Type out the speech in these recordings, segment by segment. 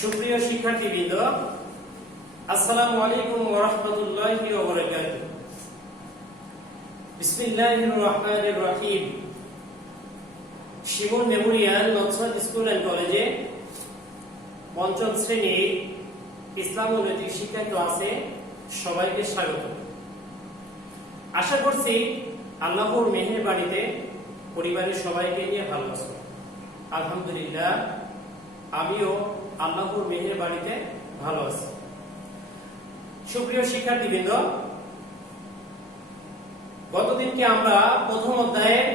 সুপ্রিয় শিক্ষার্থীবৃন্দ, আসসালামু আলাইকুম ওয়া রাহমাতুল্লাহি ওয়া বারাকাতুহু। বিসমিল্লাহির রহমানির রহিম। শিমন মেমোরিয়াল নজরুল স্কুল এন্ড কলেজে পঞ্চম শ্রেণীর ইসলাম ও নৈতিক শিক্ষা ক্লাসে সবাইকে স্বাগত। আশা করছি আল্লাহর মেহেরবানিতে পরিবারের সবাইকে নিয়ে ভালো আছেন। আলহামদুলিল্লাহ, আমিও আল্লাহর মেহেরবানিতে ভালো আছি। সুপ্রিয় শিক্ষার্থীবৃন্দ, গতদিনকে আমরা প্রথম অধ্যায়ের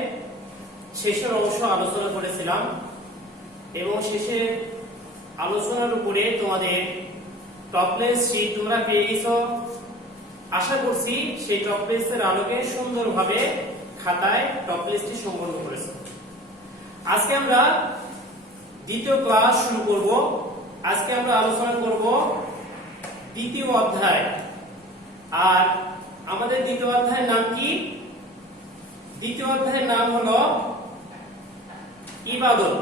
শেষের অংশ আলোচনা করেছিলাম এবং শেষের আলোচনার উপরে তোমাদের টপলেস শীট তোমরা পেয়ে গেছো। আশা করছি সেই টপলেসের আলোকে সুন্দরভাবে খাতায় টপলেসটি সম্পন্ন করেছো। আজকে আমরা দ্বিতীয় ক্লাস শুরু করব। আজকে আমরা আলোচনা করব দ্বিতীয় অধ্যায়। আর আমাদের দ্বিতীয় অধ্যায়ের নাম কি? দ্বিতীয় অধ্যায়ের নাম হলো ইবাদত।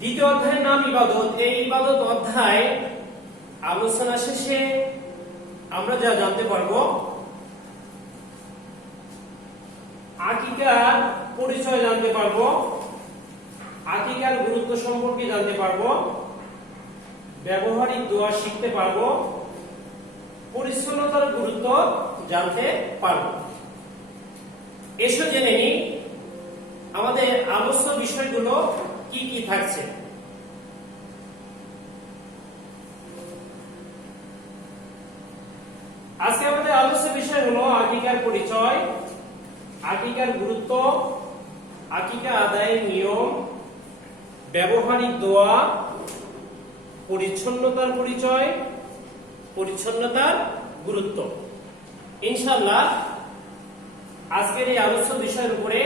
দ্বিতীয় অধ্যায়ের নাম ইবাদত। এই ইবাদত অধ্যায় আলোচনা শেষে আমরা যা জানতে পারবো, আকিকার পরিচয় জানতে পারবো, আকিকার গুরুত্ব সম্পর্কে জানতে পারবো, ব্যবহারিক দোয়া শিখতে পারবো, পরিচ্ছন্নতার গুরুত্ব জানতে পারবো। এসো জেনে নিই আমাদের আলোচ্য বিষয়গুলো কি কি থাকছে। আজকে আমাদের আলোচ্য বিষয় হলো আকিকার পরিচয়, আকিকার গুরুত্ব, আকিকা আদায়ের নিয়ম, ব্যবহারিক দোয়া, পরিচ্ছন্নতার পরিচয়, পরিচ্ছন্নতার গুরুত্ব। ইনশাআল্লাহ আজকের এই আলোচ্য বিষয়ের উপরে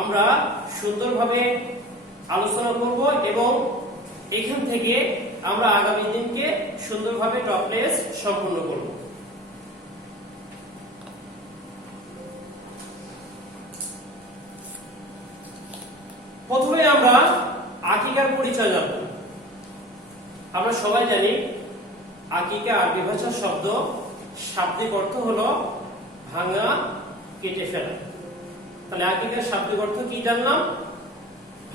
আমরা সুন্দরভাবে আলোচনা করব এবং এখান থেকে আমরা আগামী দিনকে সুন্দরভাবে টপলেস সম্পন্ন করব। প্রথমে আমরা আকিকার পরিচয় জানব। আমরা সবাই জানি আকিকা আরবি ভাষার শব্দ, শাব্দিক অর্থ হলো ভাঙা, কেটে ফেলা। তাহলে আকিকার শাব্দিক অর্থ কি জানলাম?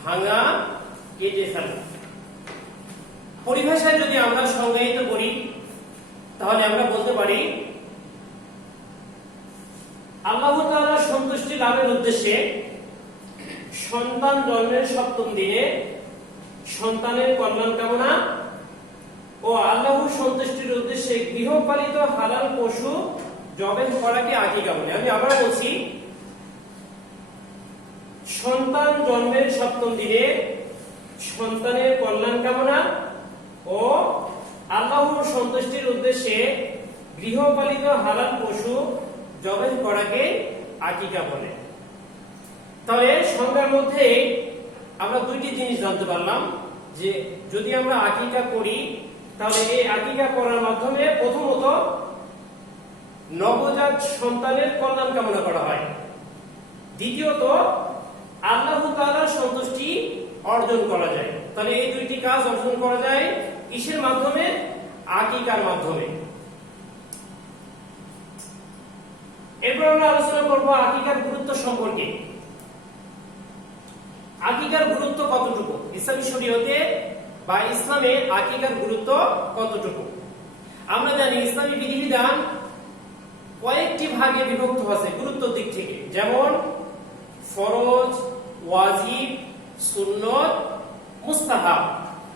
ভাঙা, কেটে ফেলা। পরিভাষায় যদি আমরা সংজ্ঞায়িত করি তাহলে আমরা বলতে পারি আল্লাহ তাআলার সন্তুষ্টি লাভের উদ্দেশ্যে সন্তান জন্মের সপ্তম দিনে সন্তানের কল্যাণ কামনা ও আল্লাহর সন্তুষ্টির উদ্দেশ্যে গৃহপালিত হালাল পশু জবেহ করাকে আকিকা বলে। আমি আবার বলছি, সন্তান জন্মের সপ্তম দিনে সন্তানের কল্যাণ কামনা ও আল্লাহর সন্তুষ্টির উদ্দেশ্যে গৃহপালিত হালাল পশু জবেহ করাকে আকিকা বলে। তাহলে সংজ্ঞার মধ্যে আমরা দুইটি জিনিস জানতে পারলাম যে যদি আমরা আকিকা করি তাহলে এই আকিকা করার মাধ্যমে প্রথমত নবজাত সন্তানের কল্যাণ কামনা করা হয়, দ্বিতীয়ত আল্লাহ তাআলার সন্তুষ্টি অর্জন করা যায়। তাহলে এই দুইটি কাজ অর্জন করা যায় কিসের মাধ্যমে? আকিকার মাধ্যমে। এরপর আমরা আলোচনা করব আকিকার গুরুত্ব সম্পর্কে। আকিকার গুরুত্ব কতটুকু? ইসলামী শরীয়তে বা ইসলামে আকিকার গুরুত্ব কতটুকু? আমরা জানি ইসলামী বিধিবিধান কয়েকটি ভাগে বিভক্ত আছে গুরুত্বের দিক থেকে, যেমন ফরজ, ওয়াজিব, সুন্নত, মুস্তাহাব।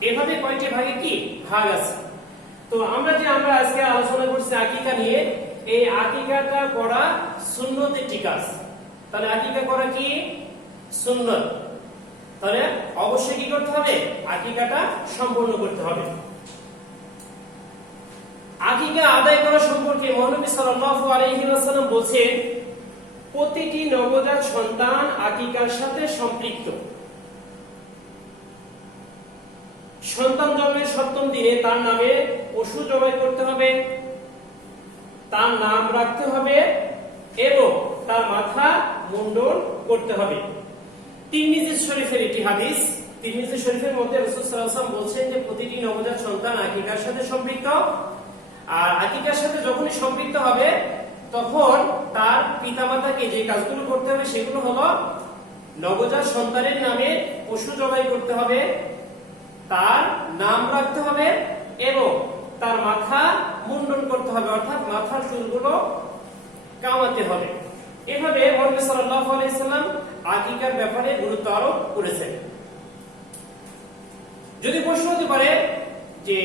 এভাবে কয়টি ভাগে কি ভাগ আছে। তো আমরা আজকে আলোচনা করছি আকিকা নিয়ে, এই আকিকাটা করা সুন্নতের একটি কাজ। তাহলে আকিকা করা কি? সুন্নত। তাহলে অবশ্যই কি করতে হবে? আকিকাটা সম্পূর্ণ করতে হবে। আকিকা আদায় করা সম্পর্কে মহানবী সাল্লাল্লাহু আলাইহি ওয়াসাল্লাম বলেছেন, প্রতিটি নবজাত সন্তান আকিকার সাথে সম্পৃক্ত। সন্তান জন্মের সপ্তম দিনে তার নামে পশু জবাই করতে হবে, তার নাম রাখতে হবে এবং তার মাথা মুন্ডন করতে হবে। তিরমিজি শরীফের একটি হাদিস, তিরমিজি শরীফের মধ্যে রাসূল সাল্লাল্লাহু আলাইহি ওয়াসাল্লাম বলছেন যে প্রতিটি নবজাত সন্তান আকিকার সাথে সম্পৃক্ত, আর আকিকার সাথে যখনই সম্পৃক্ত হবে তখন তার পিতামাতাকে যে কাজগুলো করতে হবে সেগুলো হলো নবজাত সন্তানের নামে পশু জবাই করতে হবে, তার নাম রাখতে হবে এবং তার মাথা মুন্ডন করতে হবে, অর্থাৎ মাথার চুলগুলো কামাতে হবে। এভাবে মুহাম্মদ সাল্লাল্লাহু আলাইহি ওয়াসাল্লাম আকিকার ব্যাপারে গুরুত্ব আরোপ করেছেন। যদি প্রশ্ন হতে পারে যে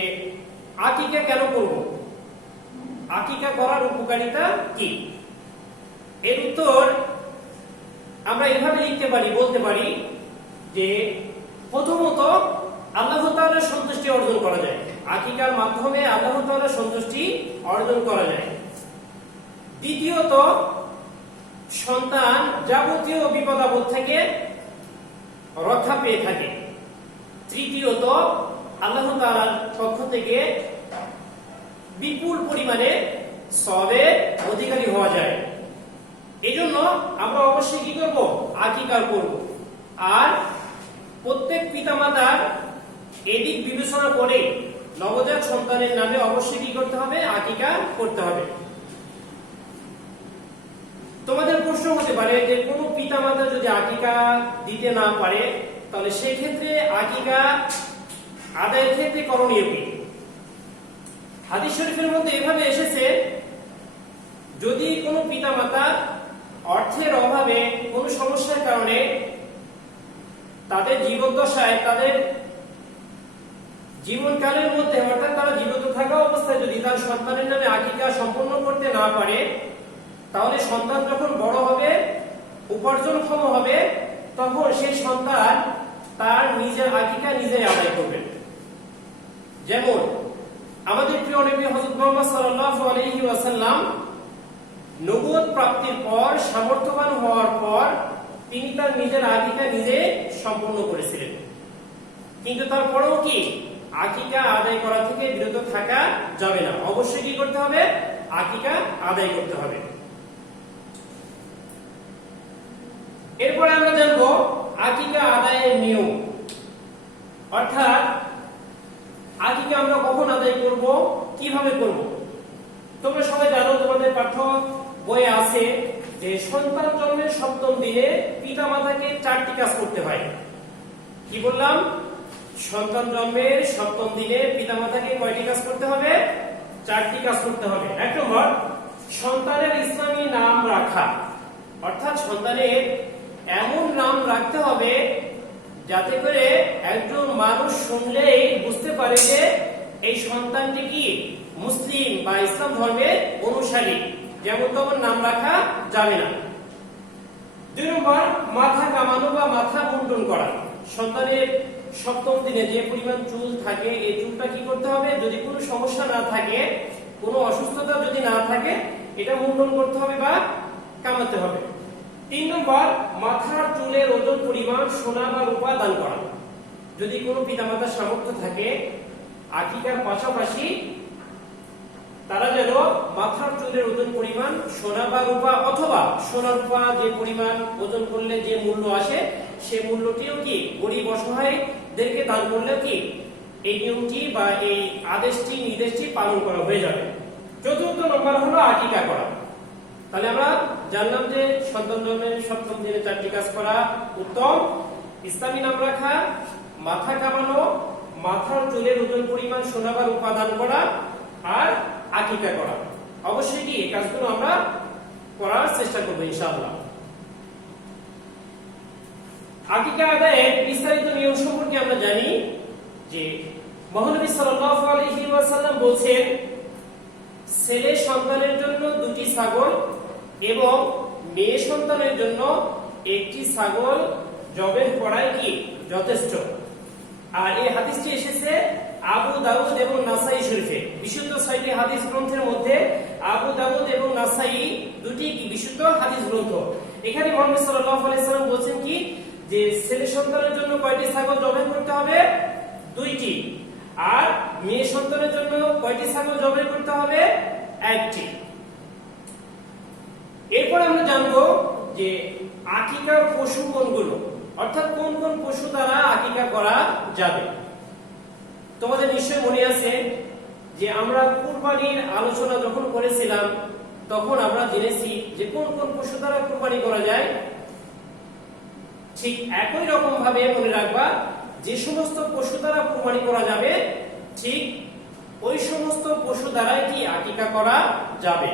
আকিকা কেন করব, আকিকা করার উপকারিতা কি, এর উত্তর আমরা এভাবে লিখতে পারি, বলতে পারি যে প্রথমত আল্লাহ তাআলার সন্তুষ্টি অর্জন করা যায়, আকিকার মাধ্যমে আল্লাহ তাআলার সন্তুষ্টি অর্জন করা যায়। দ্বিতীয়ত সন্তান যাবতীয় বিপদ আপদ থেকে রক্ষা পেয়ে থাকে। তৃতীয়ত আল্লাহ তাআলার পক্ষ থেকে বিপুল পরিমাণে সওয়াবের অধিকারী হওয়া যায়। এজন্য আমরা অবশ্যই কি করব, আকিকা করব। আর প্রত্যেক পিতামাতার এদিক বিবেচনা করে নবজাত সন্তানের নামে অবশ্যই কি করতে হবে, আকিকা করতে হবে। তোমাদের প্রশ্ন হতে পারে যে কোনো পিতামাতা যদি আকিকা দিতে না পারে তাহলে সেই ক্ষেত্রে আকিকা আদায়ের ক্ষেত্রে করণীয় কি? হাদিস শরীফের মধ্যে এভাবে এসেছে, যদি কোনো পিতামাতা অর্থের অভাবে কোনো সমস্যার কারণে তাদের জীবদ্দশায়, তাদের জীবনকালের মধ্যে, অর্থাৎ তারা জীবিত থাকা অবস্থায় যদি তার সন্তানের নামে আকিকা সম্পন্ন করতে না পারে, তাহলে সন্তান যখন বড় হবে, উপার্জনক্ষম হবে, তখন সেই সন্তান তার নিজের আকিকা নিজেই আদায় করবে। যেমন আমাদের প্রিয় নবী হযরত মুহাম্মদ সাল্লাল্লাহু আলাইহি ওয়াসাল্লাম নবুয়ত প্রাপ্তির পর, সামর্থ্যবান হওয়ার পর তিনি তার নিজের আকিকা নিজে সম্পন্ন করেছিলেন। কিন্তু তারপরেও কি আকিকা আদায় করা থেকে বিরত থাকা যাবে না, অবশ্যই কি করতে হবে, আকিকা আদায় করতে হবে। এরপরে আমরা জানব আকিকা আদায়ের নিয়ম, অর্থাৎ আকিকা আমরা কখন আদায় করব, কিভাবে করব। তোমরা সবাই জানো, তোমাদের পাঠ্য বইয়ে আছে যে সন্তান জন্মের ৭ম দিনে পিতামাতাকে 4টি কাজ করতে হয়। কি বললাম? সন্তান জন্মের ৭ম দিনে পিতামাতাকে কয়টি কাজ করতে হবে? 4টি কাজ করতে হবে। 1 নম্বর, সন্তানের ইসলামী নাম রাখা, অর্থাৎ সন্তানের এমন নাম রাখতে হবে যাতে করে একজন মানুষ শুনলেই বুঝতে পারে যে এই সন্তানটি কি মুসলিম বা ইসলাম ধর্মের অনুসারী, যেমন তেমন নাম রাখা যাবে না। 2 নম্বর, মাথা কামানো বা মাথা মুন্ডন করা। সন্তানের ৭ম দিনে যে পরিমাণ চুল থাকে, এই চুলটা কি করতে হবে, যদি কোনো সমস্যা না থাকে, কোনো অসুস্থতা যদি না থাকে, এটা মুন্ডন করতে হবে বা কামাতে হবে। 3 নম্বর, মাথার চুলের ওজন পরিমাণ সোনা বা রূপা দান করা। যদি কোনো পিতামাতার সামর্থ্য থাকে, আকিকার পাশাপাশি তারা যেন মাথার চুলের ওজন পরিমাণ সোনা বা রূপা, অথবা সোনা রূপা যে পরিমাণ ওজন করলে যে মূল্য আসে, সে মূল্যটিও কি গরিব অসহায়দেরকে দান করলে কি এই নিয়মটি বা এই আদেশটি, নির্দেশটি পালন করা হয়ে যাবে। 4র্থ নম্বর হলো আকিকা করা। তাহলে আমরা জানলাম যে সন্তান জন্মের ৭ম দিনে 4টি কাজ করা উত্তম, ইসলামী নাম রাখা, মাথা কামানো, মাথার চুলের ওজন পরিমাণ সোনা বা রূপা দান করা, আর আকিকা করা। অবশ্যই কি এই কাজগুলো আমরা করার চেষ্টা করব ইনশাআল্লাহ। আকিকা আদায়ের বিস্তারিত নিয়ম সম্পর্কে আমরা জানি যে মহানবী সাল্লাল্লাহু আলাইহি ওয়াসাল্লাম বলেন, ছেলে সন্তানের জন্য 2টি ছাগল এবং মেয়ে সন্তানের জন্য 1টি ছাগল জবেহ করাই কি যথেষ্ট। আর এই হাদিসটি এসেছে আবু দাউদ এবং নাসাই শরীফে। বিশুদ্ধ 6টি হাদিস গ্রন্থের মধ্যে আবু দাউদ এবং নাসাই দুটি কি বিশুদ্ধ হাদিস গ্রন্থ। এখানে মুহাম্মদ সাল্লাল্লাহু আলাইহি ওয়াসাল্লাম বলেন কি যে ছেলে সন্তানের জন্য কয়টি ছাগল জবাই করতে হবে? 2টি। আর মেয়ে সন্তানের জন্য কয়টি ছাগল জবাই করতে হবে? 1টি। এরপর আমরা জানবো যে আকিকার পশু কোনগুলো, অর্থাৎ কোন কোন পশু দ্বারা আকিকা করা যাবে। তোমাদের নিশ্চয় মনে আছে যে আমরা কুরবানির আলোচনা যখন করেছিলাম তখন আমরা জেনেছি যে কোন কোন পশু দ্বারা কুরবানি করা যায়। ঠিক একই রকম ভাবে মনে রাখবা, যে সমস্ত পশু দ্বারা কুরবানি করা যাবে ঠিক ওই সমস্ত পশু দ্বারাই কি আকিকা করা যাবে।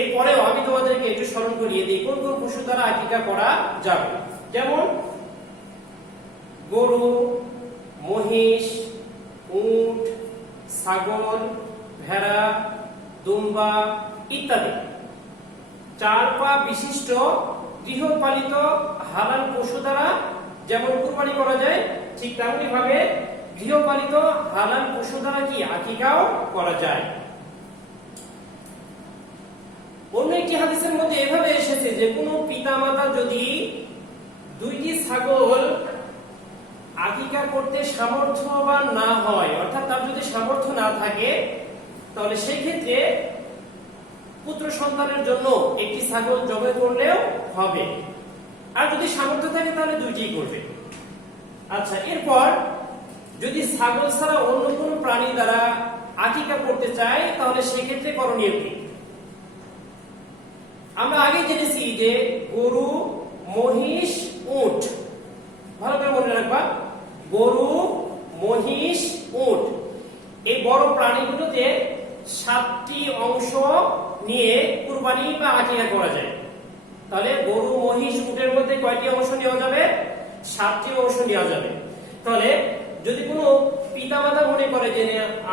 এরপরেও আমি তোমাদেরকে একটু স্মরণ করিয়ে দিই কোন কোন পশু দ্বারা আকিকা করা যাবে। যেমন গরু, মহিষ, উট, ছাগল, ভেড়া, দুম্বা ইত্যাদি। 4 পা বিশিষ্ট গৃহপালিত হালাল পশু দ্বারা যেমন কুরবানি করা যায় ঠিক তেমনি ভাবে গৃহপালিত হালাল পশু দ্বারা কি আকিকাও করা যায়। অন্য একটি হাদিসের মধ্যে এভাবে এসেছে যে কোনো পিতামাতা যদি 2টি ছাগল আকিকা করতে সামর্থ্যবান না হয়, অর্থাৎ তার যদি সামর্থ্য না থাকে, তাহলে সেই ক্ষেত্রে পুত্র সন্তানের জন্য একটি ছাগল জবাই করলেও হবে, আর যদি সামর্থ্য থাকে তাহলে 2টি করবে। আচ্ছা, এরপর যদি ছাগল ছাড়া অন্য কোনো প্রাণী দ্বারা আকিকা করতে চায় তাহলে সেক্ষেত্রে করণীয় কি? আমরা আগে জেনেছি যে গরু, মহিষ, উট, ভালো করে মনে রাখবা, গরু, মহিষ, উট এই বড় প্রাণীগুলোতে 7টি অংশ নিয়ে কুরবানি বা আকিকা করা যায়। তাহলে গরু, মহিষ, উটের মধ্যে কয়টি অংশ নেওয়া যাবে? 7টি অংশ নেওয়া যাবে। তাহলে যদি কোনো পিতামাতা মনে করে যে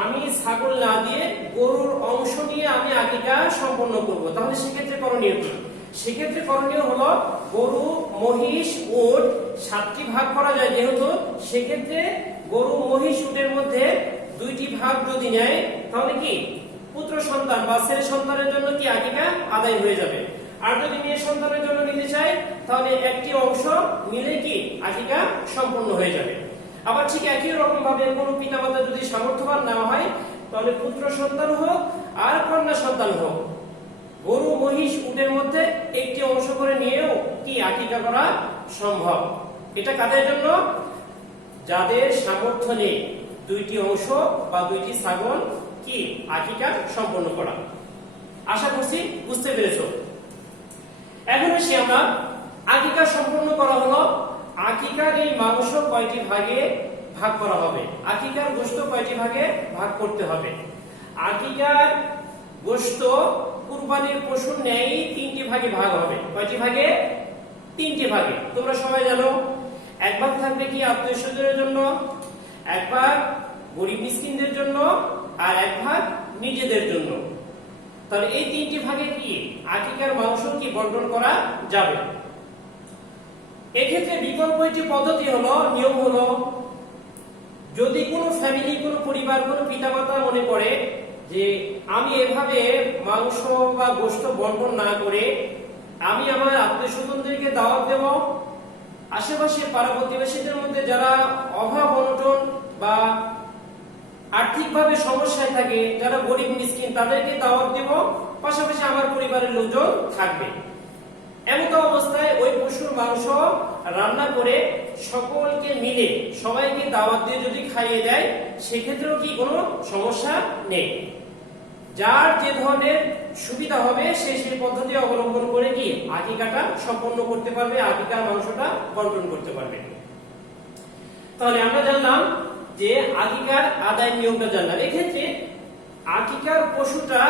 আমি ছাগল না দিয়ে গরুর অংশ নিয়ে আমি আকিকা সম্পন্ন করব, তাহলে সেক্ষেত্রে করণীয় কি? সেক্ষেত্রে করণীয় হলো গরু, মহিষ, উট 7টি ভাগ করা যায় যেহেতু, সেক্ষেত্রে গরু, মহিষ, উটের মধ্যে 2টি ভাগ যদি নেয় তাহলে কি পুত্র সন্তান বা ছেলে সন্তানের জন্য কি আকিকা আদায় হয়ে যাবে। আর যদি মেয়ে সন্তানের জন্য নিতে চায় তাহলে একটি অংশ নিলে কি আকিকা সম্পন্ন হয়ে যাবে। আবার ঠিক একই রকম ভাবে কোনো পিতামাতা যদি সামর্থ্যবান না হয় তাহলে পুত্র সন্তান হোক আর কন্যা সন্তান হোক, গরু, মহিষ, উটের মধ্যে একটি অংশ করে নিয়েও কি আকিকা করা সম্ভব। এটা কাদের জন্য? যাদের সামর্থ্য নেই 2টি অংশ বা 2টি ছাগল কি আকিকা সম্পন্ন করা। আশা করছি বুঝতে পেরেছো। এখন আসি আমরা, আকিকা সম্পন্ন করা হলো, আকিকার এই মাংস কয়টি ভাগে ভাগ করা হবে, আকিকার গোশত কয়টি ভাগে ভাগ করতে হবে। আকিকার গোশত কুরবানির পশুর ন্যায় 3টি ভাগে ভাগ হবে। কয়টি ভাগে? 3টি ভাগে। তোমরা সবাই জানো, এক ভাগ থাকবে কি আত্মীয়স্বজনের জন্য, এক ভাগ গরিব মিসকিনদের জন্য, আর এক ভাগ নিজেদের জন্য। তাহলে এই 3টি ভাগে কি আকিকার মাংস কি বন্টন করা যাবে। এক্ষেত্রে বিকল্প একটি পদ্ধতি হলো, নিয়ম হলো, যদি কোনো ফ্যামিলি, কোনো পরিবার, কোনো পিতামাতা মনে করে যে আমি এভাবে মাংস বা গোশত বন্টন না করে আমি আমার আত্মীয়স্বজনদেরকে দাওয়াত দেব, আশেপাশে পাড়া প্রতিবেশীদের মধ্যে যারা অভাব অনটন বা আর্থিকভাবে সমস্যায় থাকে, যারা গরিব মিসকিন, তাদেরকে দাওয়াত দেব, পাশাপাশি আমার পরিবারের লোকজন থাকবে। এমন অবস্থায় ওই পশুর মাংস রান্না করে সকলকে মিলে সবাইকে দাওয়াত দিয়ে যদি খাইয়ে দেয় সেক্ষেত্রেও কি কোনো সমস্যা নেই। যার যে ধরনের সুবিধা হবে সে সেই পদ্ধতি অবলম্বন করে কি আকিকাটা সম্পন্ন করতে পারবে, আকিকার মাংসটা বন্টন করতে পারবে। তাহলে আমরা জানলাম যে আকিকার আদায় নিয়মটা জানলাম। এক্ষেত্রে আকিকার পশুটা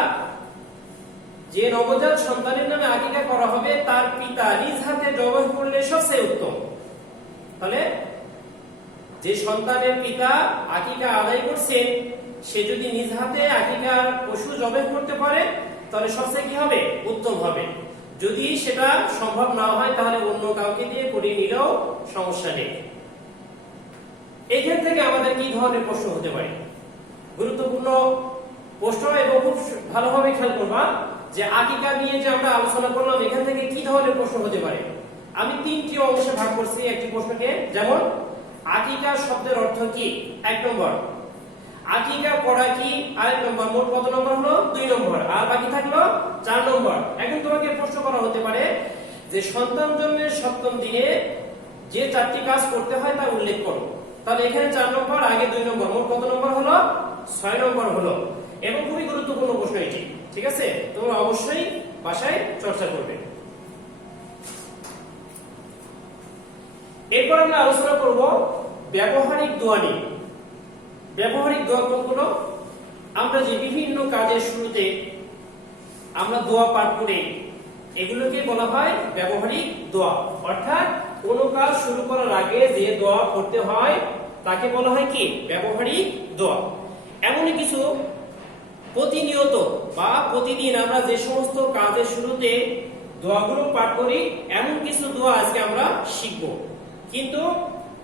যে নবজাত সন্তানের নামে আকিকা করা হবে তার পিতা নিজ হাতে জবাই করলে সবচেয়ে উত্তম। তাহলে যে সন্তানের পিতা আকিকা আদায় করছে সে যদি নিজ হাতে আকিকার পশু জবাই করতে পারে তাহলে সবচেয়ে কি হবে? উত্তম হবে। যদি সেটা সম্ভব না হয় তাহলে অন্য কাউকে দিয়ে করিয়ে নিলেও সমস্যা নেই। এখান থেকে আমাদের কি ধরনের প্রশ্ন হতে পারে? গুরুত্বপূর্ণ প্রশ্ন, এবং খুব ভালোভাবে খেয়াল করবা যে আকিকা নিয়ে যে আমরা আলোচনা করলাম এখান থেকে কি ধরনের প্রশ্ন হতে পারে। আমি 3টি অংশে ভাগ করছি একটি প্রশ্নকে। যেমন আকিকা শব্দের অর্থ কি? 1 নম্বর। আকিকা করা কি? আরেক নম্বর। মোট কত নম্বর হলো? 2 নম্বর। আর বাকি থাকলো 4 নম্বর। এখন তোমাকে প্রশ্ন করা হতে পারে যে সন্তান জন্মের 7ম দিনে যে 4টি কাজ করতে হয় তা উল্লেখ করো। তাহলে এখানে 4 নম্বর, আগে 2 নম্বর, মোট কত নম্বর হলো? 6 নম্বর হলো। এবং খুবই গুরুত্বপূর্ণ প্রশ্ন এটি, ঠিক আছে? তোমরা অবশ্যই বাসায় চর্চা করবে। এরপর আমরা আলোচনা করব ব্যবহারিক দোয়া নিয়ে। ব্যবহারিক দোয়া কোনগুলো? আমরা যে বিভিন্ন কাজের শুরুতে আমরা দোয়া পাঠ করি এগুলোকে বলা হয় ব্যবহারিক দোয়া। অর্থাৎ কোনো কাজ শুরু করার আগে যে দোয়া পড়তে হয় তাকে বলা হয় কি? ব্যবহারিক দোয়া। এমনই কিছু প্রতিনিয়ত বা প্রতিদিন আমরা যে সমস্ত কাজের শুরুতে দোয়াগুলো পাঠ করি এমন কিছু দোয়া আজকে আমরা শিখব। কিন্তু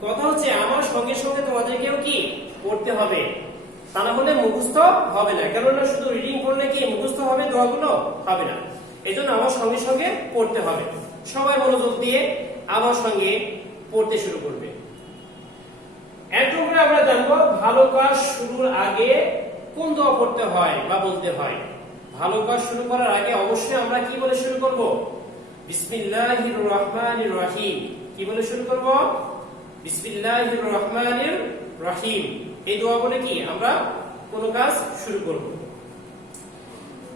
কথা হচ্ছে আমার সঙ্গে সঙ্গে তোমাদেরকেও কি পড়তে হবে, তা না হলে মুখস্থ হবে না। কেননা শুধু রিডিং করলে কি মুখস্থ হবে? দোয়াগুলো হবে না। এজন্য আমার সঙ্গে সঙ্গে পড়তে হবে। সবাই মনোযোগ দিয়ে আমার সঙ্গে পড়তে শুরু করবে। এক নম্বরে আমরা জানবো ভালো কাজ শুরুর আগে কোন দোয়া পড়তে হয় বা বলতে হয়। ভালো কাজ শুরু করার আগে অবশ্যই আমরা কি বলে শুরু করব? বিসমিল্লাহির রহমানির রহিম। কি বলে শুরু করব? বিসমিল্লাহির রহমানির রহিম। এই দোয়া বলে কি আমরা কোন কাজ শুরু করব।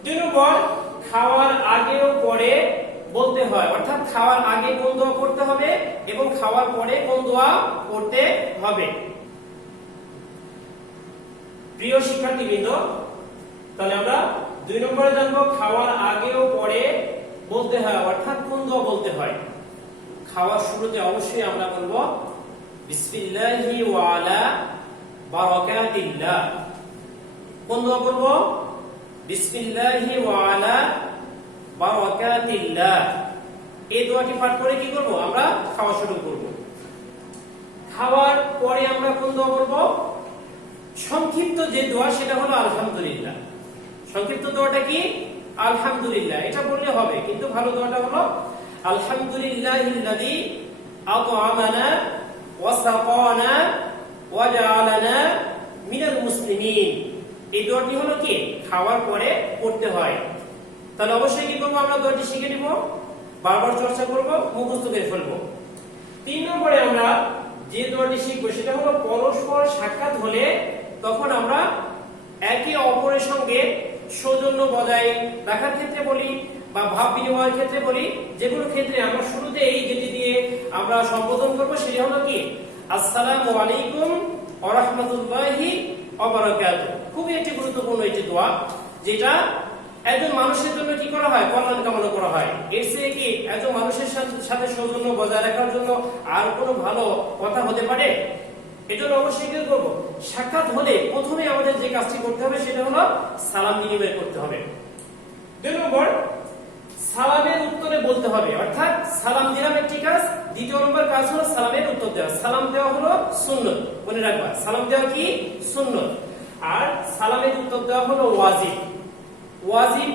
2 নম্বর, খাওয়ার আগে ও পরে বলতে হয়। অর্থাৎ খাওয়ার আগে কোন দোয়া পড়তে হবে এবং খাওয়ার পরে কোন দোয়া পড়তে হবে। প্রিয় শিক্ষার্থীবৃন্দ, তাহলে আমরা 2 নম্বরে জানবো খাওয়ার আগে ও পরে বলতে হয়, অর্থাৎ কোন দোয়া বলতে হয়। খাওয়ার শুরুতে অবশ্যই আমরা বলবো বিসমিল্লাহি ওয়া আলা বারাকাতিল্লাহ। কোন দোয়া বলবো? বিসমিল্লাহি ওয়া আলা বারাকাতিল্লাহ। এই দোয়াটি পাঠ করে কি করব? আমরা খাওয়া শুরু করব। খাওয়ার পরে আমরা কোন দোয়া বলবো? সংক্ষিপ্ত যে দোয়া সেটা হলো আলহামদুলিল্লাহ। সংক্ষিপ্ত দোয়াটা কি? আলহামদুলিল্লাহ। এটা বললে হবে, কিন্তু ভালো দোয়াটা হলো আলহামদুলিল্লাহিল্লাযী আত'আমানা ওয়া সাকানা ওয়া জাআলানা মিনাল মুসলিমিন। এই দোয়াটি হলো কি খাওয়ার পরে পড়তে হয়। তাহলে অবশ্যই কি করব? আমরা দোয়াটি শিখে নিব, বারবার চর্চা করব, মুখস্থ করে ফেলব। 3 নম্বরে আমরা যে দোয়াটি শিখব সেটা হলো পরস্পর সাক্ষাৎ হলে তখন আমরা একে অপরের সঙ্গে সৌজন্য বজায় রাখার ক্ষেত্রে বলি বা ভাব বিনিময়ের ক্ষেত্রে বলি, যেগুলো ক্ষেত্রে আমরা শুরুতে এই যেটি দিয়ে আমরা সম্বোধন করব সেটি হলো কি আসসালামু আলাইকুম ওয়া রাহমাতুল্লাহি ওয়া বারাকাতুহু। খুবই একটি গুরুত্বপূর্ণ একটি দোয়া, যেটা একজন মানুষের জন্য কি করা হয়? কল্যাণ কামনা করা হয়। এর চেয়ে কি একজন মানুষের সাথে সৌজন্য বজায় রাখার জন্য আর কোনো ভালো কথা হতে পারে? এজন্য অবশ্যই কি করব? সাক্ষাৎ হলে প্রথমে আমাদের যে কাজটি করতে হবে সেটা হলো সালাম বিনিময় করতে হবে। 2 নম্বর, সালামের উত্তরে বলতে হবে। অর্থাৎ সালাম দিলাম একটি কাজ, 2 নম্বর কাজ হলো সালামের উত্তর দেওয়া। সালাম দেওয়া হলো সুন্নত, মনে রাখবা। সালাম দেওয়া কি? সুন্নত। আর সালামের উত্তর দেওয়া হলো ওয়াজিব। ওয়াজিব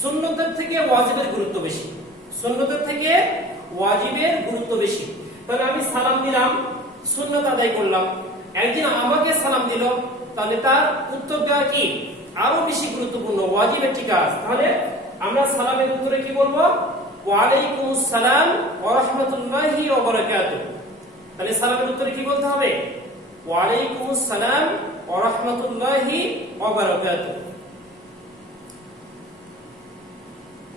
সুন্নতের থেকে ওয়াজিবের গুরুত্ব বেশি। সুন্নতের থেকে ওয়াজিবের গুরুত্ব বেশি। তাহলে আমি সালাম দিলাম, সুন্নত আদায় করলাম। একদিন আমাকে সালাম দিল, তাহলে তার উত্তর দেওয়া কি আরো বেশি গুরুত্বপূর্ণ, ওয়াজিব একটি কাজ। তাহলে আমরা সালামের উত্তরে কি বলবো? ওয়া আলাইকুমুস সালাম ওয়া রাহমাতুল্লাহি ওয়া বারাকাতুহু। তাহলে সালামের উত্তরে কি বলতে হবে? ওয়া আলাইকুমুস সালাম ওয়া রাহমাতুল্লাহি ওয়া বারাকাতুহু।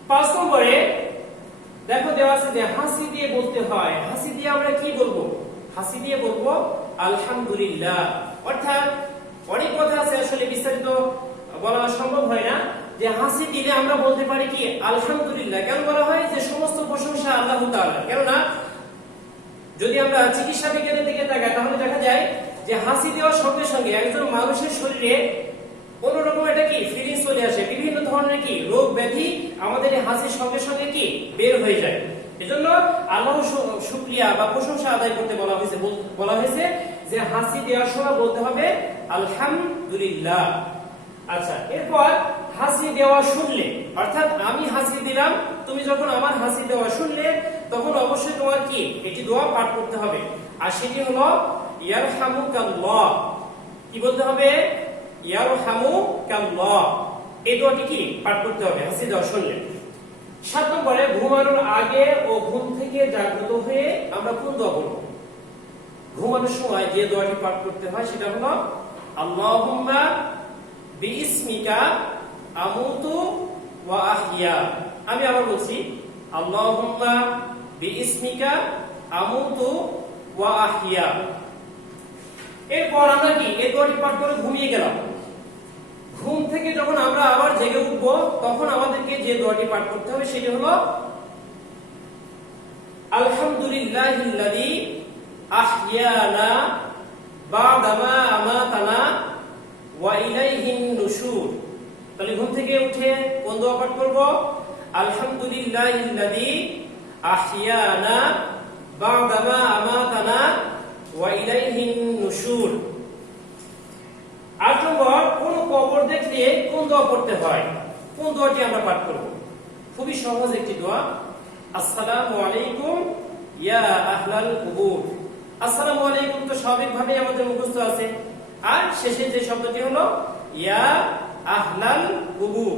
5 নম্বরে দেখো দেওয়া আছে যে হাসি দিয়ে বলতে হয়। হাসি দিয়ে আমরা কি বলবো? হাসি দিয়ে বলবো আলহামদুলিল্লাহ। অর্থাৎ অনেক কথা আছে, আসলে বিস্তারিত বলা সম্ভব হয় না। যে হাসি দিলে আমরা বলতে পারি কি আলহামদুলিল্লাহ। কেন বলা হয়? যে সমস্ত প্রশংসা আল্লাহ তাআলা। কেননা যদি আমরা চিকিৎসা বিজ্ঞানের দিকে তাকাই তাহলে দেখা যায় যে হাসি দেওয়ার সঙ্গে সঙ্গে একজন মানুষের শরীরে অন্যরকম একটা কি ফিলিংস চলে আসে, বিভিন্ন ধরনের কি রোগ ব্যাধি আমাদের এই হাসির সঙ্গে সঙ্গে কি বের হয়ে যায়। এজন্য আল্লাহর শুকরিয়া বা প্রশংসা আদায় করতে বলা হয়েছে যে হাসি দেওয়ার সময় বলতে হবে আলহামদুলিল্লাহ। আচ্ছা, এরপর হাসি দেওয়া শুনলে, অর্থাৎ আমি হাসি দিলাম, তুমি যখন আমার হাসি দেওয়া শুনলে তখন অবশ্যই তোমার কি একটি দোয়া পাঠ করতে হবে। আর সেটি হলো ইয়ারহামুকাল্লাহ। কি বলতে হবে? ইয়ারহামুকাল্লাহ। এই দোয়াটি কি পাঠ করতে হবে হাসি দেওয়া শুনলে। 7 নম্বরে ঘুমানোর আগে ও ঘুম থেকে জাগ্রত হয়ে আমরা কোন দোয়া করব? ঘুমানোর সময় যে দোয়াটি পাঠ করতে হয় সেটা হলো আল্লাহুম্মা বিইসমিকা আমুতু ওয়া আহইয়া। আমি আবার বলছি আল্লাহুম্মা বিইসমিকা আমুতু ওয়া আহইয়া। এরপর আমরা কি এই দোয়াটি পাঠ করে ঘুমিয়ে গেলাম। ঘুম থেকে যখন আমরা আবার জেগে উঠব তখন আমাদেরকে যে দোয়াটি পাঠ করতে হবে সেটি হলো আলহামদুলিল্লাহিল্লাযী আহইয়ানা বা'দামা আমাতানা ওয়া ইলাইহিন নুশুর। তাহলে ঘুম থেকে উঠে কোন দোয়া পাঠ করব? আলহামদুলিল্লাহিল্লাযী আহইয়ানা বা'দামা আমাতানা ওয়া ইলাইহিন নুশুর। 8 নম্বর কোন কবর দেখলে কোন দোয়া পড়তে হয়? কোন দোয়াটি আমরা পাঠ করব? খুবই সহজ একটি দোয়া। আসসালামু আলাইকুম ইয়া আহলাল কুবুর। আসসালামু আলাইকুম তো স্বাভাবিকভাবেই আমাদের মুখস্থ আছে, আর শেষে যে শব্দটি হলো ইয়া আহলাল কুবুর,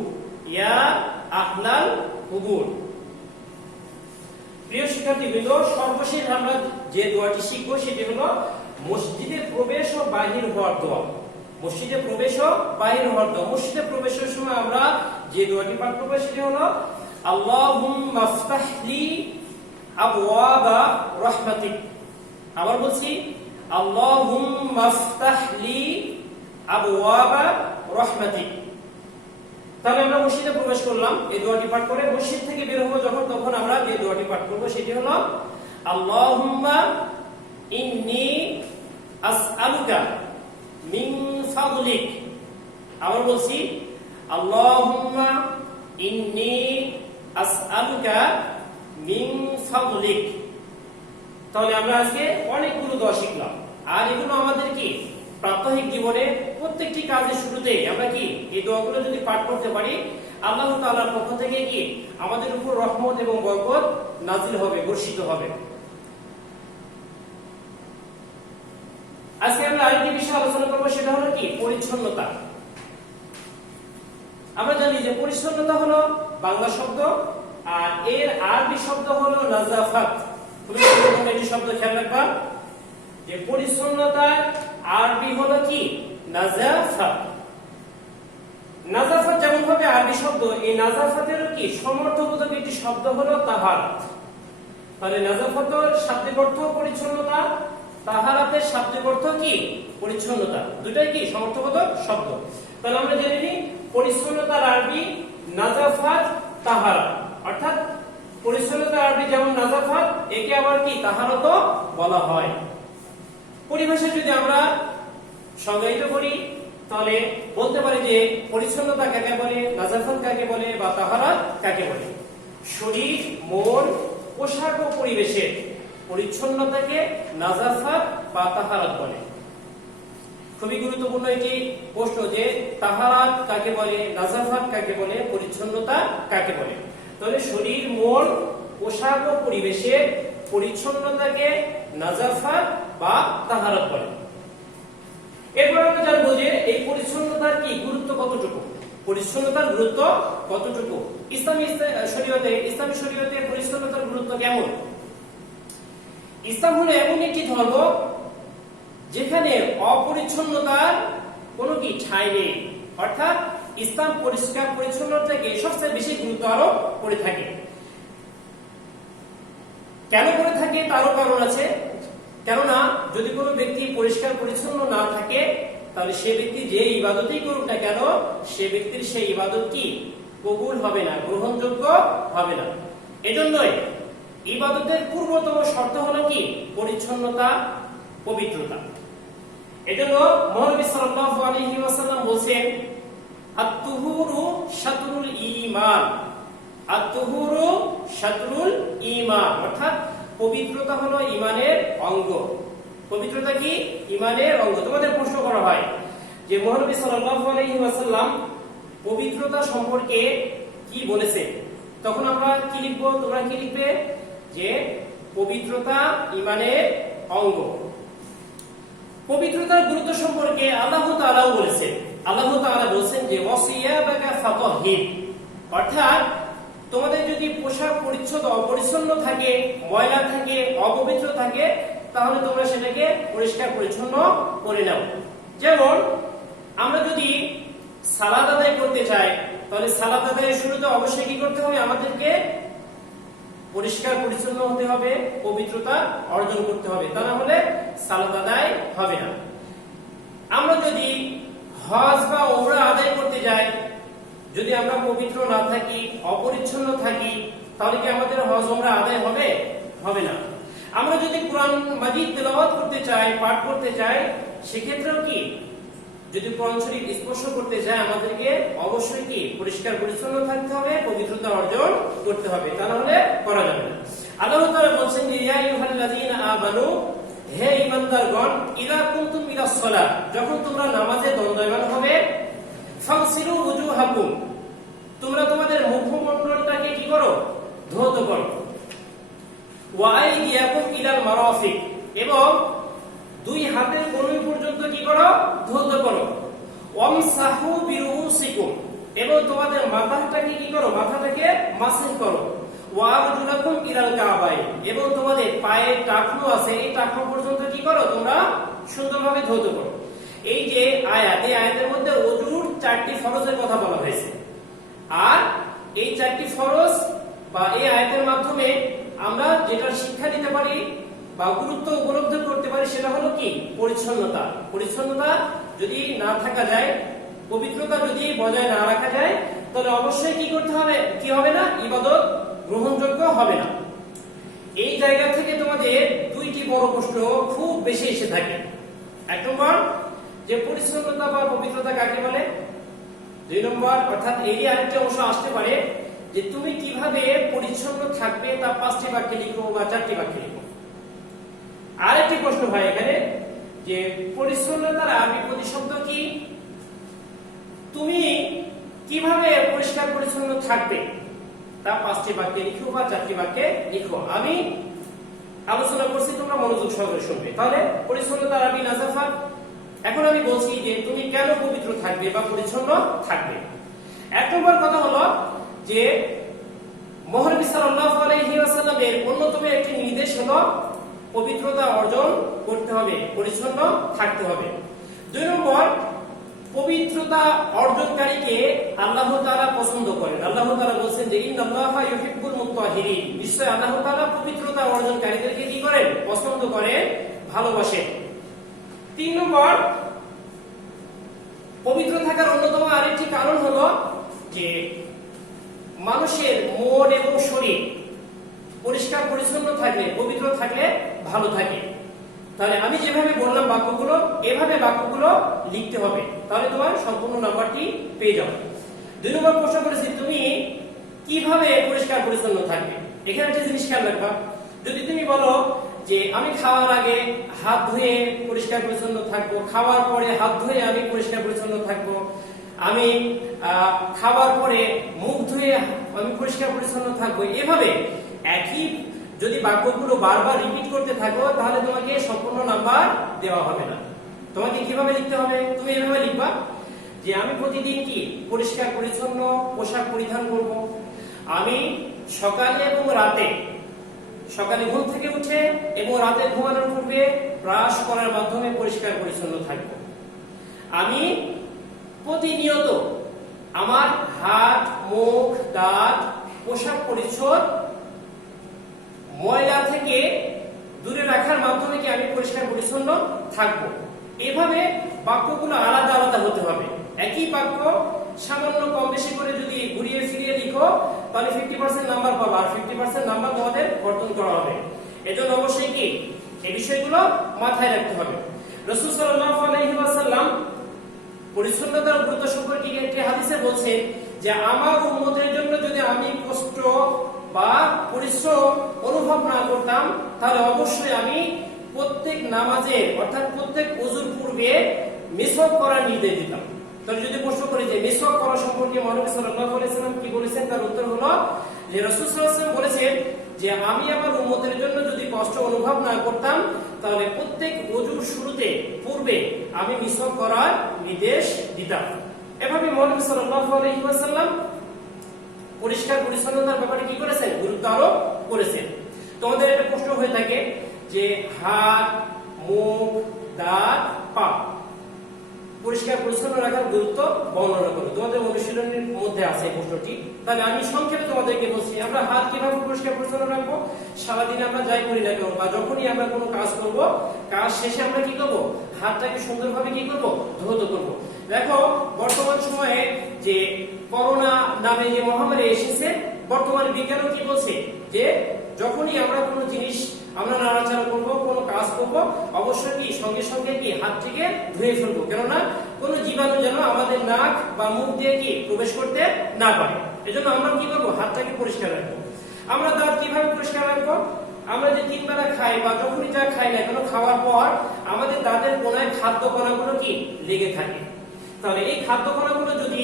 ইয়া আহলাল কুবুর। প্রিয় শিক্ষার্থীবৃন্দ, সর্বশেষ আমরা যে দোয়াটি শিখব সেটি হলো মসজিদে প্রবেশ ও বাহির হওয়ার দোয়া। মসজিদে প্রবেশ ও বাহির হওয়ার দোয়া। মসজিদে প্রবেশের সময় আমরা যে দোয়াটি পাঠ করব সেটি হলো আল্লাহুম্মা আফতাহলি আবওয়াবা রাহমাতিক। আবার বলছি আল্লাহুম্মা আফতাহলি আবওয়াবা রাহমাতিক। তাহলে আমরা মসজিদে প্রবেশ করলাম, এই দোয়াটি পাঠ করে মসজিদ থেকে বের হবো যখন, তখন আমরা যে দোয়াটি পাঠ করব সেটি হলো আল্লাহুম্মা ইন্নী আসআলুকা মিন ফাদলিক। আবার বলছি আল্লাহুম্মা ইন্নী আসআলুকা মিন ফাদলিক। তাহলে আমরা আজকে অনেকগুলো দোয়া শিখলাম, আর এগুলো আমাদের কি প্রাত্যহিক জীবনে প্রত্যেকটি কাজের শুরুতেই আমরা কি এই দোয়াগুলো যদি পাঠ করতে পারি, আল্লাহ তাআলার পক্ষ থেকে কি আমাদের উপর রহমত এবং বরকত নাজিল হবে, বর্ষিত হবে। আজকে আমরা আরেকটি বিষয় আলোচনা করব, সেটা হলো কি পরিচ্ছন্নতা। আমরা জানি যে পরিচ্ছন্নতা হলো বাংলা শব্দ, আর এর আরবি শব্দ হলো নাজাফাত। তুমি এরকম একটি শব্দ খেয়াল রাখবা যে পরিচ্ছন্নতার আরবি হলো কি নাজাফাত। নাজাফাত যেমন ভাবে আরবি শব্দ, এই নাজাফাতেরও কি সমর্থবোধক একটি শব্দ হলো তাহারাত। তাহলে নাজাফাতের শাব্দিক অর্থ পরিচ্ছন্নতা, তাহারাতের শাব্দিক অর্থ কি পরিচ্ছন্নতা, দুটাই কি সমর্থবোধক শব্দ। তাহলে আমরা জেনে নিই পরিচ্ছন্নতার আরবি নাজাফাত তাহারা, অর্থাৎ পরিচ্ছন্নতার আরবি যেমন নাজাফাত, একে আবার কি তাহারাতও বলা হয়। পরিভাষা যদি আমরা সংজ্ঞায়িত করি তাহলে বলতে পারি যে পরিচ্ছন্নতা কাকে বলে, নাজাফাত কাকে বলে, বা তাহারাত কাকে বলে? শরীর, মন, পোশাক ও পরিবেশের পরিচ্ছন্নতাকে নাজাফাত বা তাহারাত বলে। খুবই গুরুত্বপূর্ণ একটি প্রশ্ন যে তাহারাত কাকে বলে, নাজাফাত কাকে বলে, পরিচ্ছন্নতা কাকে বলে? তাহলে শরীর, মন, পোশাক ও পরিবেশের পরিচ্ছন্নতাকে নাজাফাত বা তাহারাত বলে। এরপর আমরা জানবো যে এই পরিচ্ছন্নতার কি গুরুত্ব কতটুকু, পরিচ্ছন্নতার গুরুত্ব কতটুকু। ইসলামী শরীয়তে পরিচ্ছন্নতার গুরুত্ব কেমন? ইসলাম হলো এমন একটি ধর্ম যেখানে অপরিচ্ছন্নতার কোনো কি ঠাঁই নেই, অর্থাৎ ইসলাম পরিষ্কার পরিচ্ছন্নতাকে সবচেয়ে বেশি গুরুত্ব আরোপ করে থাকে। কেন করে থাকে তারও কারণ আছে। কেননা যদি কোনো ব্যক্তি পরিষ্কার পরিচ্ছন্ন না থাকে তাহলে সে ব্যক্তি যে ইবাদতই করুক না কেন, সে ব্যক্তির সেই ইবাদত কি কবুল হবে না, গ্রহণযোগ্য হবে না। এজন্যই ইবাদতের পূর্বতম শর্ত হলো কি পরিচ্ছন্নতা, পবিত্রতা। এজন্য মহানবী সাল্লাল্লাহু আলাইহি ওয়াসাল্লাম বলেন আত-তুহুরু শাতরুল ঈমান, আত-তুহুরু শাতরুল ঈমান, অর্থাৎ পবিত্রতা হলো ঈমানের অঙ্গ। পবিত্রতা কি ঈমানের অঙ্গ। তোমাদের প্রশ্ন করা হয় যে মহানবী সাল্লাল্লাহু আলাইহি ওয়াসাল্লাম পবিত্রতা সম্পর্কে কি বলেছেন, তখন আমরা কি লিখবো, তোমরা কি লিখবে যে পবিত্রতা ঈমানের অঙ্গ। পবিত্রতার গুরুত্ব সম্পর্কে আল্লাহ তাআলাও বলেছেন। আল্লাহ তাআলা বলেছেন যে ওয়াসিয়াবাকা ফাতাহির, অর্থাৎ তোমাদের যদি পোশাক পরিচ্ছদ অপরিচ্ছন্ন থাকে, ময়লা থাকে, অপবিত্র থাকে, তাহলে তোমরা সেটাকে পরিষ্কার পরিচ্ছন্ন করে নাও। যেমন আমরা যদি সালাত আদায় করতে চাই, তাহলে সালাত আদায়ের শুরুতে অবশ্যই কি করতে হবে? আমাদেরকে পরিষ্কার পরিচ্ছন্ন হতে হবে, পবিত্রতা অর্জন করতে হবে, তা না হলে সালাত আদায় হবে না। আমরা যদি হজ বা উমরা আদায় করতে যাই, যদি আমরা পবিত্র না থাকি, অপরিচ্ছন্ন থাকি, তাহলে কি আমাদের হজ উমরা আদায় হবে? হবে না। আমরা যদি কোরআন মাজিদ তেলাওয়াত করতে চাই, পাঠ করতে চাই, সেক্ষেত্রেও কি, যদি কোরআন শরীফ স্পর্শ করতে চাই, আমাদেরকে অবশ্যই কি পরিষ্কার পরিচ্ছন্ন থাকতে হবে, পবিত্রতা অর্জন করতে হবে, তা না হলে করা যাবে না। আল্লাহ তাআলা বলেন যে ইয়া আইয়ুহাল্লাযীনা আমানু, হে ঈমানদারগণ, ইযা কুনতুম ইলাস সালাত, যখন তোমরা নামাজে দণ্ডায়মান হবে, ফাগসিলু ওজুহাকুম, তোমরা তোমাদের মুখমণ্ডলটাকে কি করো? ধৌত করো। ওয়া আইদিয়াকুম ইলাল মারাফিক, এবং দুই হাতের কনুই পর্যন্ত কি করো? ধৌত করো। ওয়ামসাহু বিরুসিকুম, এবং তোমাদের মাথাটাকে কি করো? মাথাটাকে মাসাজ করো। ওয়া আরজুলাকুম ইলাল কাবাইন, এবং তোমাদের পায়ের টাকনু আছে, এই টাকনু পর্যন্ত কি করো? তোমরা সুন্দরভাবে ধৌত করো। এই যে আয়াত, এই আয়াতের মধ্যে ওযুর 4টি ফরজের কথা বলা হয়েছে। আর এই 4টি ফরজ বা এই আয়াতের মাধ্যমে আমরা যেটা শিক্ষা নিতে পারি বা গুরুত্ব উপলব্ধি করতে পারি, সেটা হলো কি? পরিচ্ছন্নতা। পরিচ্ছন্নতা যদি না থাকা যায়, পবিত্রতা যদি বজায় না রাখা যায়, তাহলে অবশ্যই কি করতে হবে? কি হবে না? ইবাদত গ্রহণযোগ্য হবে না। এই জায়গা থেকে তোমাদের দুইটি বড় প্রশ্ন খুব বেশি এসে থাকে। এক নম্বর, যে পরিচ্ছন্নতা বা পবিত্রতা কাকে বলে? দুই নম্বর, অর্থাৎ এরই আরেকটা অংশ আসতে পারে যে তুমি কিভাবে পরিচ্ছন্ন থাকবে, তা 5টি বাক্যে লিখো বা 4টি বাক্যে লিখো। আরেকটি প্রশ্ন হয় এখানে যে পরিচ্ছন্নতার আরবি প্রতিশব্দ কি? তুমি কিভাবে পরিষ্কার পরিচ্ছন্ন থাকবে, তা 5টি বাক্যে লিখো বা 4টি বাক্যে লিখো। আমি আলোচনা করছি, তোমরা মনোযোগ সহকারে শুনবে। তাহলে পরিচ্ছন্নতার আরবি নাযাফা। এখন আমি বলছি যে তুমি কেন পবিত্র থাকবে বা পরিচ্ছন্ন থাকবে। এক নম্বর কথা হলো যে মহানবী সাল্লাল্লাহু আলাইহি ওয়াসাল্লামের অন্যতম একটি নির্দেশ হলো পবিত্রতা অর্জন করতে হবে, পরিচ্ছন্ন থাকতে হবে। দুই নম্বর, পবিত্রতা অর্জনকারীকে আল্লাহ তাআলা পছন্দ করেন। আল্লাহ তাআলা বলেন যে ইন্নাল্লাহা ইউহিব্বুল মুত্তাহিরিন, নিশ্চয় আল্লাহ তাআলা পবিত্রতা অর্জনকারীদেরকে কি করেন? পছন্দ করেন, ভালোবাসেন। 3 নম্বর, পবিত্র থাকার অন্যতম আরেকটি কারণ হলো যে মানুষের মন এবং শরীর পরিষ্কার পরিচ্ছন্ন থাকলে, পবিত্র থাকলে ভালো থাকে। তাহলে আমি যেভাবে বললাম বাক্যগুলো, এভাবে বাক্যগুলো লিখতে হবে, তাহলে তোমার সম্পূর্ণ নাম্বারটি পেয়ে যাবে। 2 নম্বর প্রশ্ন করেছি তুমি কিভাবে পরিষ্কার পরিচ্ছন্ন থাকবে। এখানে একটা জিনিস খেয়াল রাখবা, যদি তুমি বলো যে আমি খাওয়ার আগে হাত ধুয়ে পরিষ্কার পরিচ্ছন্ন থাকবো, খাওয়ার পরে হাত ধুয়ে আমি পরিষ্কার পরিচ্ছন্ন থাকবো, আমি খাওয়ার পরে মুখ ধুয়ে আমি পরিষ্কার পরিচ্ছন্ন থাকবো, এভাবে একই যদি বাক্যগুলো বারবার রিপিট করতে থাকো, তাহলে তোমাকে সম্পূর্ণ নাম্বার দেওয়া হবে না। তোমাকে কিভাবে লিখতে হবে? তুমি এভাবে লিখবা যে আমি প্রতিদিন কি পরিষ্কার পরিচ্ছন্ন পোশাক পরিধান করব, আমি সকালে এবং রাতে, সকালে ঘুম থেকে উঠে এবং রাতে ঘুমানোর পূর্বে ব্রাশ করার মাধ্যমে পরিষ্কার পরিচ্ছন্ন থাকব, আমি প্রতিনিয়ত আমার হাত, মুখ, দাঁত, পোশাক পরিচ্ছদ ময়লা থেকে দূরে রাখার মাধ্যমে কি আমি পরিষ্কার পরিচ্ছন্ন থাকবো। এভাবে বাক্যগুলো আলাদা আলাদা হতে হবে। একই বাক্য সামান্য কম বেশি করে যদি ঘুরিয়ে ফিরিয়ে লিখো, তাহলে 50% নাম্বার পাবা, আর 50% নাম্বার তোমাদের বর্তন করা হবে। এজন্য অবশ্যই কি এই বিষয়গুলো মাথায় রাখতে হবে। রাসূল সাল্লাল্লাহু আলাইহি ওয়াসাল্লাম পরিচ্ছন্নতার গুরুত্ব সম্পর্কে একটি হাদিসে বলছেন যে আমার উম্মতের জন্য যদি আমি কষ্ট বা পরিশ্রম অনুভব না করতাম, তাহলে অবশ্যই আমি প্রত্যেক নামাজে অর্থাৎ প্রত্যেক ওযুর পূর্বে মিসওয়াক করার নির্দেশ দিতাম। তাহলে যদি প্রশ্ন করি যে মিসওয়াক করা সম্পর্কে মহানবী সাল্লাল্লাহু আলাইহি ওয়াসাল্লাম কি বলেছেন, তার উত্তর হলো যে রাসূল সাল্লাল্লাহু আলাইহি ওয়াসাল্লাম বলেছেন যে আমি আমার উম্মতের জন্য যদি কষ্ট অনুভব না করতাম, তাহলে প্রত্যেক ওযুর শুরুতে পূর্বে আমি মিসওয়াক করার নির্দেশ দিতাম। এভাবে মহানবী সাল্লাল্লাহু আলাইহি ওয়াসাল্লাম পরিষ্কার পরিচ্ছন্নতার ব্যাপারে কি করেছেন, গুরুত্ব আরোপ করেছেন। তোমাদের একটা প্রশ্ন হয়ে থাকে যে হাত, মুখ, দাঁত, পা পরিষ্কার পরিচ্ছন্ন রাখার গুরুত্ব বর্ণনা করো। তোমাদের অনুশীলনের মধ্যে আছে এই প্রশ্নটি। তাহলে আমি সংক্ষেপে তোমাদেরকে বলছি, আমরা হাত কিভাবে পরিষ্কার পরিচ্ছন্ন রাখবো। সারাদিন আমরা যাই করি না কেন বা যখনই আমরা কোনো কাজ করব, কাজ শেষে আমরা কি করব, হাতটাকে সুন্দরভাবে কি করব, ধৌত করব। দেখো বর্তমান সময়ে যে করোনা নামে যে মহামারী এসেছে, বর্তমান বিজ্ঞানও কি বলছে যে যখনই আমরা কোনো জিনিস আমরা নাড়াচাড়া করব, কোনো কাজ করব, অবশ্যই কি সঙ্গে সঙ্গে কি হাতটিকে ধুয়ে ফেলবো, কেননা কোনো জীবাণু যেন আমাদের নাক বা মুখ দিয়ে কি প্রবেশ করতে না পারে। এজন্য আমরা কি করব, হাতটাকে পরিষ্কার রাখবো। আমরা দাঁত কিভাবে পরিষ্কার রাখবো, আমরা যে 3 বেলা খাই বা যখনই যা খাই না কেন, খাওয়ার পর আমাদের দাঁতের কোনায় খাদ্য কণাগুলো কি লেগে থাকে। তাহলে এই খাদ্য কণাগুলো যদি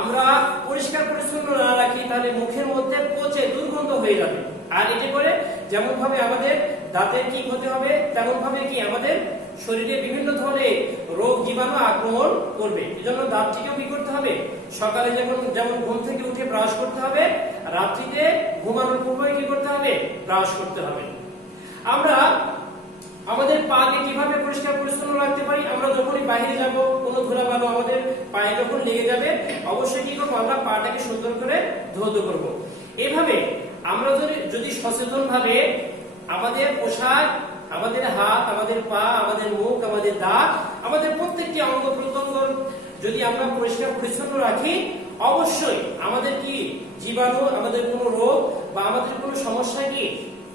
আমরা পরিষ্কার পরিচ্ছন্ন না রাখি, তাহলে মুখের মধ্যে পচে দুর্গন্ধ হয়ে যাবে। আর এতে করে যেমন ভাবে আমাদের দাঁতের কি ক্ষতি হবে, তেমন ভাবে কি আমাদের শরীরে বিভিন্ন ধরনের রোগ জীবাণু আক্রমণ করবে। এজন্য দাঁতটিকেও কি করতে হবে, সকালে যেমন ঘুম থেকে উঠে ব্রাশ করতে হবে, রাত্রিতে ঘুমানোর পূর্বে কি করতে হবে, ব্রাশ করতে হবে। আমরা আমাদের পাকে কিভাবে পরিষ্কার পরিচ্ছন্ন রাখতে পারি, আমরা যখনই বাইরে যাব, কোনো ধুলাবালু আমাদের পায়ে যখন লেগে যাবে, অবশ্যই কি করবো, আমরা পাটাকে সুন্দর করে ধৌত করব। এভাবে আমরা যদি সচেতন ভাবে আমাদের পোশাক, আমাদের হাত, আমাদের পা, আমাদের মুখ, আমাদের দাঁত, আমাদের প্রত্যেকটি অঙ্গ প্রত্যঙ্গ যদি আমরা পরিষ্কার পরিচ্ছন্ন রাখি, অবশ্যই আমাদের কি জীবাণু, আমাদের কোনো রোগ বা আমাদের কোনো সমস্যা কি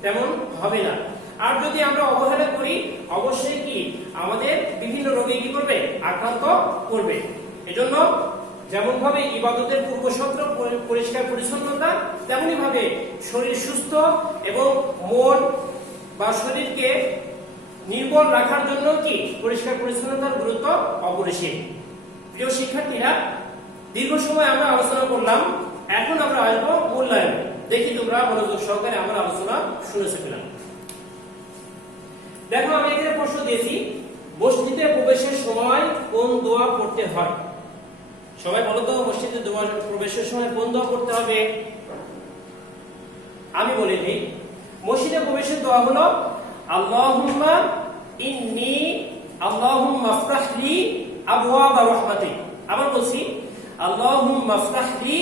তেমন হবে না। আর যদি আমরা অবহেলা করি, অবশ্যই কি আমাদের বিভিন্ন রোগে কি করবে, আক্রান্ত করবে। এজন্য যেমন ভাবে ইবাদতের পূর্বশর্ত পরিষ্কার পরিচ্ছন্নতা, তেমনি ভাবে শরীর সুস্থ এবং মন বা শরীরকে নির্মল রাখার জন্য কি পরিষ্কার পরিচ্ছন্নতার গুরুত্ব অপরিসীম। প্রিয় শিক্ষার্থীরা, দীর্ঘ সময় আমরা আলোচনা করলাম, এখন আমরা আসবো মূল্যায়ন। দেখি তোমরা মনোযোগ সহকারে আমার আলোচনা শুনেছো কিনা। দেখো আমি এখানে প্রশ্ন দিয়েছি, মসজিদে প্রবেশের সময় কোন দোয়া পড়তে হয়। সবাই বলো তো, মসজিদে প্রবেশের সময় কোন দোয়া পড়তে হবে। আমি বলে দিই, মসজিদে প্রবেশের দোয়া হলো আল্লাহুম্মা ইন্নী আল্লাহুম্মা আফতাহলি আবওয়াবা রাহমাতিক। আবার বলছি, আল্লাহুম্মা আফতাহলি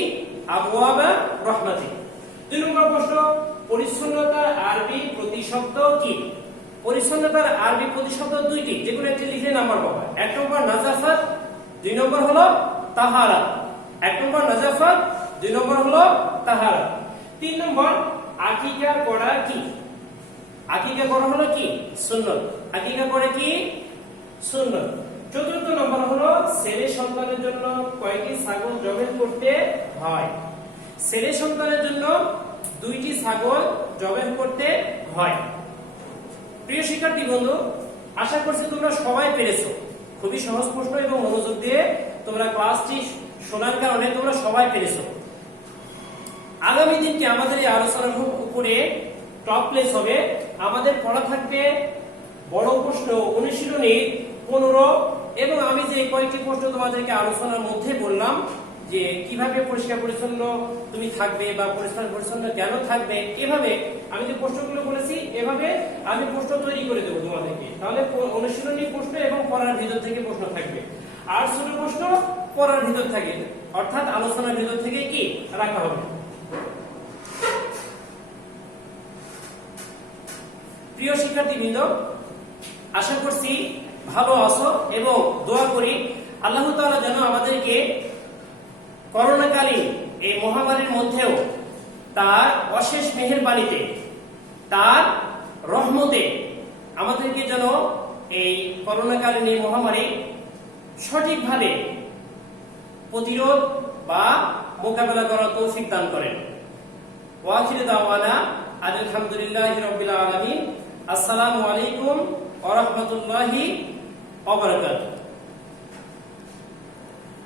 আবওয়াবা রাহমাতিক। 2 নম্বর প্রশ্ন, পরিচ্ছন্নতার আরবি প্রতিশব্দ কি। পরিচ্ছন্নতার আরবি প্রতিশব্দ 2টি, যেগুলো একটি লিখে নাম্বার পাবা। 1 নম্বর নাজাফাত, 2 নম্বর হলো তাহারা। 1 নম্বর নাজাফাত, 2 নম্বর হলো তাহারা। 3 নম্বর আকিকা করা কি। আকিকা করা হলো কি, সুন্নাত। আকিকা করে কি, সুন্নাত। 4 নম্বর হলো ছেলে সন্তানের জন্য কয়টি ছাগল জবাই করতে হয়। ছেলে সন্তানের জন্য 2টি ছাগল জবাই করতে হয়। প্রিয় শিক্ষার্থী বন্ধু, আশা করছি তোমরা সবাই পেরেছো। খুবই সহজ প্রশ্ন এবং মনোযোগ দিয়ে তোমরা ক্লাসটি শোনার কারণে তোমরা সবাই পেরেছো। আগামী দিনকে আমাদের এই আলোচনার উপরে টপ প্লেস হবে। আমাদের পড়া থাকবে বড় প্রশ্ন, অনুশীলনী 15 এবং আমি যে কয়েকটি প্রশ্ন তোমাদেরকে আলোচনার মধ্যে বললাম যে কিভাবে পরিষ্কার পরিচ্ছন্ন তুমি থাকবে বা পরিষ্কার পরিচ্ছন্ন কেন থাকবে, এভাবে আমি যে প্রশ্নগুলো বলেছি এভাবে আমি প্রশ্ন তৈরি করে দেবো তোমাদেরকে। তাহলে অনুশীলনী প্রশ্ন এবং পড়ার ভিতর থেকে প্রশ্ন থাকবে, আর ছোট প্রশ্ন পড়ার ভিতর থাকে, অর্থাৎ আলোচনার ভিতর থেকে কি রাখা হবে। প্রিয় শিক্ষার্থীবৃন্দ, আশা করছি ভালো আছো এবং দোয়া করি আল্লাহ তাআলা যেন আমাদেরকে করোনাকালীন এই মহামারীর মধ্যেও তার অশেষ মেহেরবানিতে, তার রহমতে আমাদেরকে যেন এই করোনাকালীন এই মহামারী সঠিকভাবে প্রতিরোধ বা মোকাবেলা করার তৌফিক দান করেন। ওয়া আখিরু দাওয়ানা আলহামদুলিল্লাহি রাব্বিল আলামিন। আসসালামু আলাইকুম ওয়া রাহমাতুল্লাহি ওয়া বারাকাতুহু।